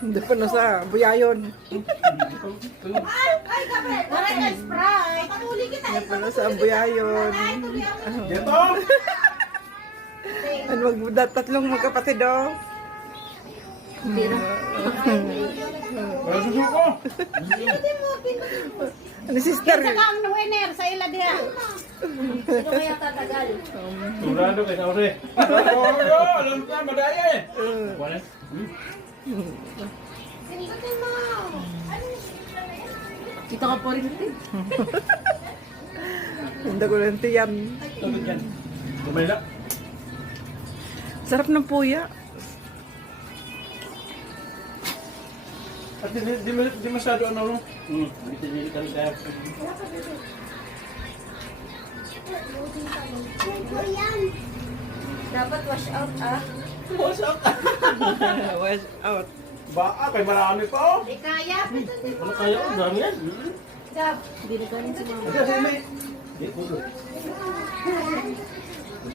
Hindi pa na sa buyayon. Hindi pa na sa buyayon. Ano tatlong magkapatid oh. Ano sister? Saka ang winner sa ila diha. Sino kaya tatagal? Turado kay Saure. Oh, alam ka madaya eh. Wala. Sinigatin mo. Kita ka pa rin natin. Hindi ko lang tiyan. Tawag yan. Kumala. Sarap ng puya. At di masyado ano. Hindi kami kaya. Dapat wash out ah. What's up? Wash out. Baka kay marami pa oh. Di kaya. Ano kaya? Ang dami yan. Gab. Hindi na galing si mama. Kasi may. Di pulo.